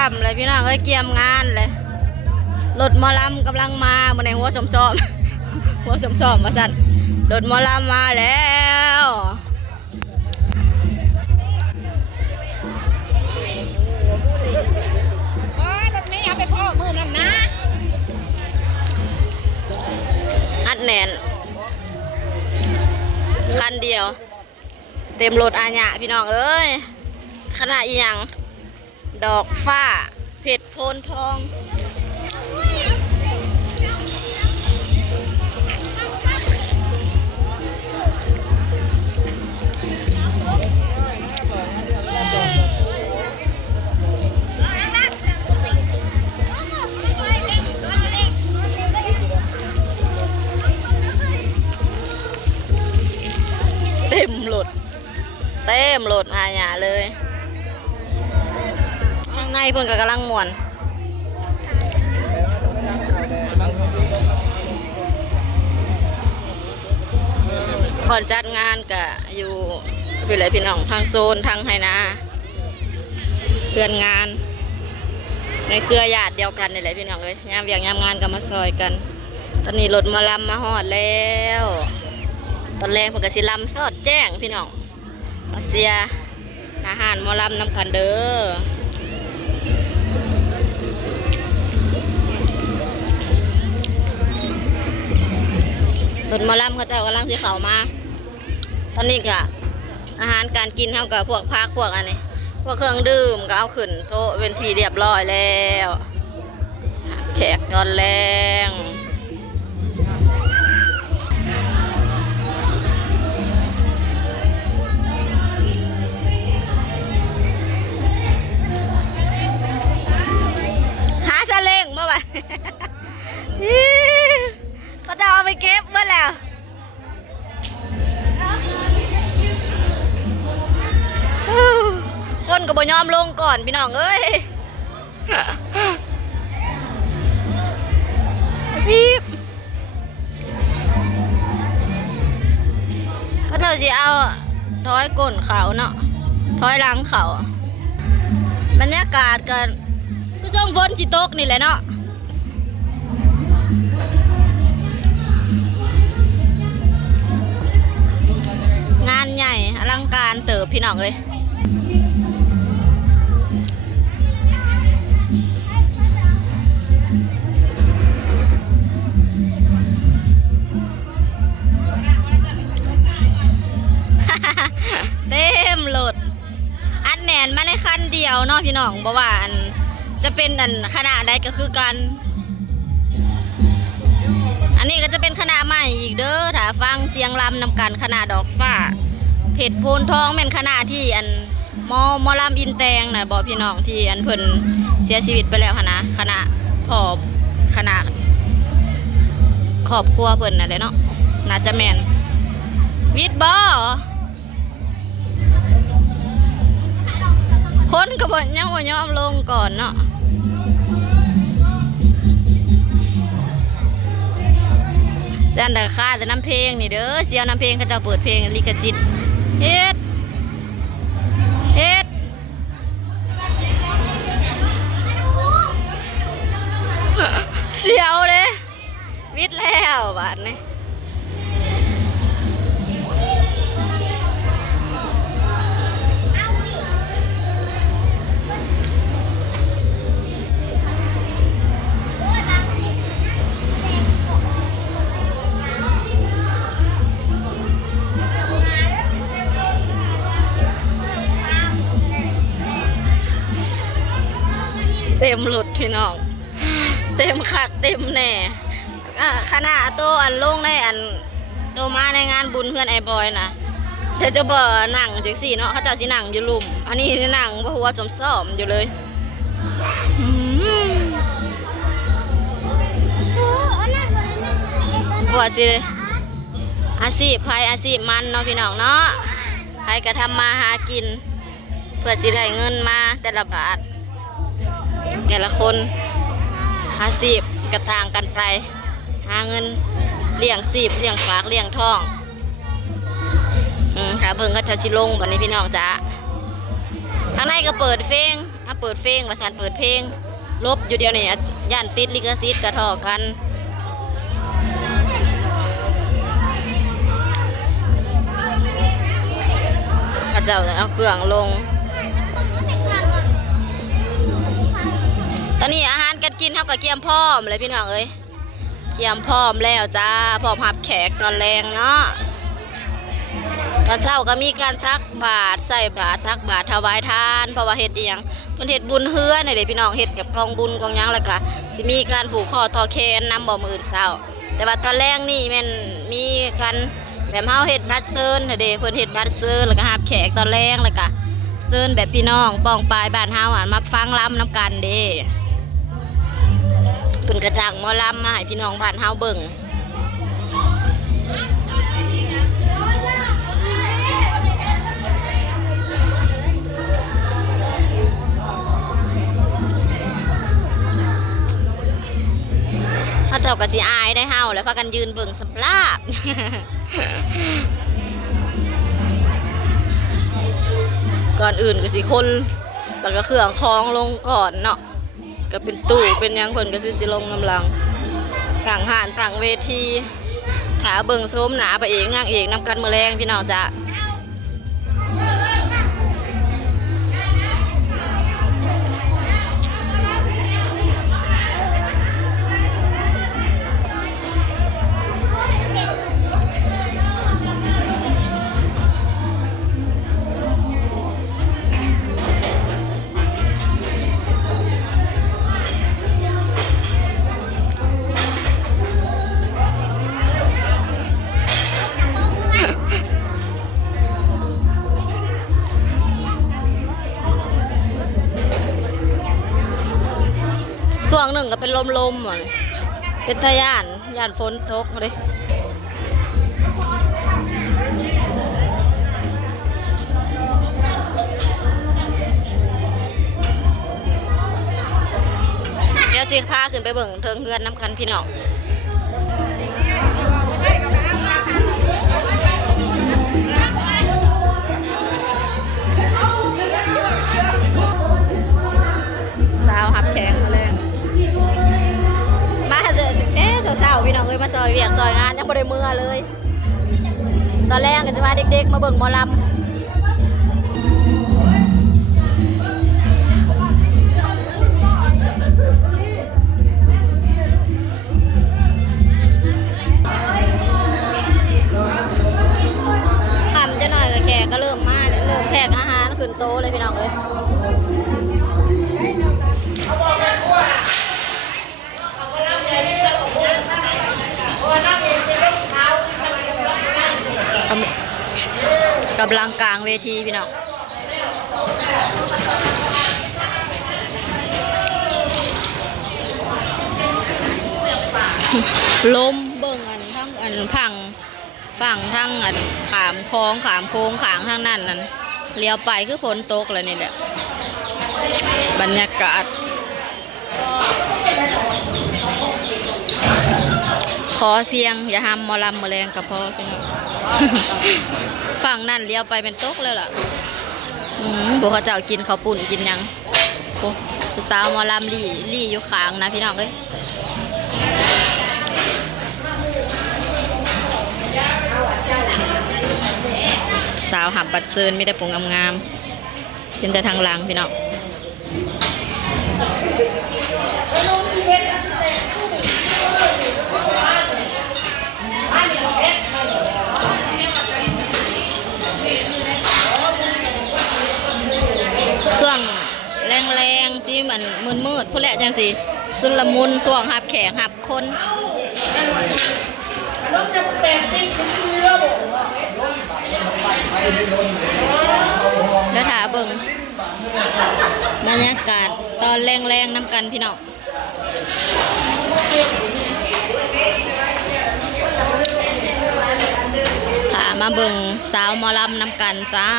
ค่ำเลยพี่น้องเอ้ยเกียมงานเลยรถหมอลำกำลังมาบนในหัวสมซ้อมหัวสมซ้อมมาสั่นรถหมอลำมาแล้วรถนี้เอาไปพ่อมือนั่นนะอัดแน่นคันเดียวเต็มรถอาญะพี่น้องเอ้ยขนาดอีหยังดอกฟ้าเพชรโพนทองเต็มรถอาญะเลยข้างในเพิ่นก็กำลังม่วนก่อนจัดงานก็อยู่พี่เลยพี่น้องทางโซนทางไหนาเพื่อนงานในเครือญาติเดียวกันนี่แหละพี่น้องเลยยามเวียงยามงานก็มาซอยกันตอนนี้รถมาลำมาฮอดแล้วตอนแรกเพิ่นก็สิลำสอดแจ้งพี่น้องมาเสียอาหารหมอลำนำกันเด้อรถหมอลำเขาแต่กำลังที่เขามาตอนนี้ก็อาหารการกินเท่ากับพวกพักพวกอันนี้พวกเครื่องดื่มก็เอาขึ้นโต๊ะเป็นทีเรียบร้อยแล้วแขกตอนแรงเขาจะเอาไปเก็บเมื่อแล้วคนก็บ่ยอมลงก่อนพี่น้องเอ้ยพี่ก็เธอสิเอาท้อยก้นเขาเนาะท้อยหลังเขาบรรยากาศกันก็ต้องฝนสิตกนี่แหละเนาะงานใหญ่อลังการเติบพี่น้องเลยเต็มรถอันแหนนมาในคันเดียวเนาะพี่น้องเพราะว่าอันจะเป็นอันขนาดใดก็คือกันอันนี้ก็จะเป็นคณะใหม่อีกเด้อถ้าฟังเสียงลำนำกันคณะดอกฟ้าเพชรโพนทองเป็นคณะที่อันมอลำอินแตงนะบอกพี่น้องที่อันเพิ่นเสียชีวิตไปแล้วนะคณะคณะครอบครัวเพิ่นนั่นแหละเนาะน่าจะแมนวิทย์บอคนกระบอกยังว่ายอมลงก่อนเนาะเสียงแต่ค่าจะน้ำเพลงนี่เด้อเสียงน้ำเพลงก็จะเปิดเพลงลิขสิทธิ์เฮ็ดเสียวเลยวิทย์แล้วบาดนี่เต็มรถพี่น้องเต็มคักเต็มแน่คณะโตอันลงในอันโตมาในงานบุญเพื่อนไอ้บอยนะเธอจะบ่นั่งจังสี่เนาะเขาจะสินั่งอยู่ลุ่มอันนี้นั่งบ่หัวสมอยู่เลยว่าสิอาชีพไผอาชีพมันเนาะพี่น้องเนาะใครก็ทำมาหากินเพื่อสิได้เงินมาแต่ละบาทแต่ละคนอาชีพกระต่างกันไปหาเงินเลี้ยงชีพเลี้ยงฝากเลี้ยงท้องถ้าเพิ่งก็จะชิลงวันนี้พี่น้องจ้าทางในก็เปิดเพลง ถ้าเปิดเพลงว่าสันเปิดเพลงลบอยู่เดียวนี่ย่านติดลิขสิทธิ์กระทอกันข้าเจ้าเอาเครื่องลงตอนนี้อาหารการกินเท่ากับเกียมพร้อมเลยพี่น้องเอ้ยเกียมพร้อมแล้วจ้าพร้อมหับแขกตอนแรงเนาะตอนเช้าก็มีการตักบาตรใส่บาตรตักบาตรถวายทานเพราะว่าเฮ็ดอีหยังเพิ่นเฮ็ดบุญเฮือนี่เด้พี่น้องเฮ็ดกับกองบุญกองหยังแล้วก็สิมีการผูกคอต่อแขนนำบ่มื้ออื่นเช้าแต่ว่าตอนแรกนี่แม่นมีกันแบบเฮาเฮ็ดบัตรเซิญเด้เพิ่นเฮ็ดบัตรเซิญแล้วก็หับแขกตอนแรงแล้วก็เซิญแบบพี่น้องป้องปลายบ้านเฮาอ่ะมาฟังรำนำกันเด้เพิ่นกระจ้างหมอลำมาให้พี่น้องบ้านเฮาเบิ่งถ้าเจ้าก็สิอายได้เฮาแล้วพากันยืนเบิ่งสำลาบ ก่อนอื่นก็สิคนแล้วก็เครื่องคล้องลงก่อนเนาะก็เป็นตู้เป็นยังเพิ่นก็สิลงกำลังต่างหานต่างเวทีหาเบิ่งโซมหนาไปเองนางเอกนำกันมื้อแรงพี่น้องจ้ะช่วงหนึ่งก็เป็นลมๆอ่ะเป็นทะยานฝนตกเลยเดี๋ยวสิพาขึ้นไปเบิ่งเทิงเฮือนน้ำกันพี่น้องสาวหับแขงมาเลยมาสาวๆพี่น้องเอ้ยมาซอยเวียกซอยงานยังบ่ได้มือเลยตอนแรกก็จะมาเด็กๆมาเบิ่งหมอลำทำจะหน่อยกับแขกก็เริ่มมาเริ่มแขกอาหารขึ้นโต๊ะเลยพี่น้องเอ้ยกำลังกลางเวทีพี่น้องลมเบิ่งอันทั้งอันพังฝั่งทั้งอันขามคลองขามโค้งขางทั้งนั้นนั่นเลี้ยวไปคือฝนตกเลยนี่แหละบรรยากาศขอเพียงอย่าห้ามหมอลำมะแรงกับพ่อพี่น้องฝั่งนั่นเลี้ยวไปเป็นตกแล้วล่ะพวกเขาเจ้ากินข้าวปุ่นกินยังโอ้สาวหมอลำลี่อยู่ข้างนะพี่น้องเอ้ยสาวหับบัดเซินมีแต่ผงงามๆเป็นแต่ทางหลังพี่น้องช่วงแรงๆสิมันมืดๆพูดแหละจังสิสุลมุนช่วงหับแขกหับคนแล้วถาเบิ่งบรรยากาศตอนแรงๆน้ำกันพี่น้องถามาเบิ่งสาวหมอลำน้ำกันจ้า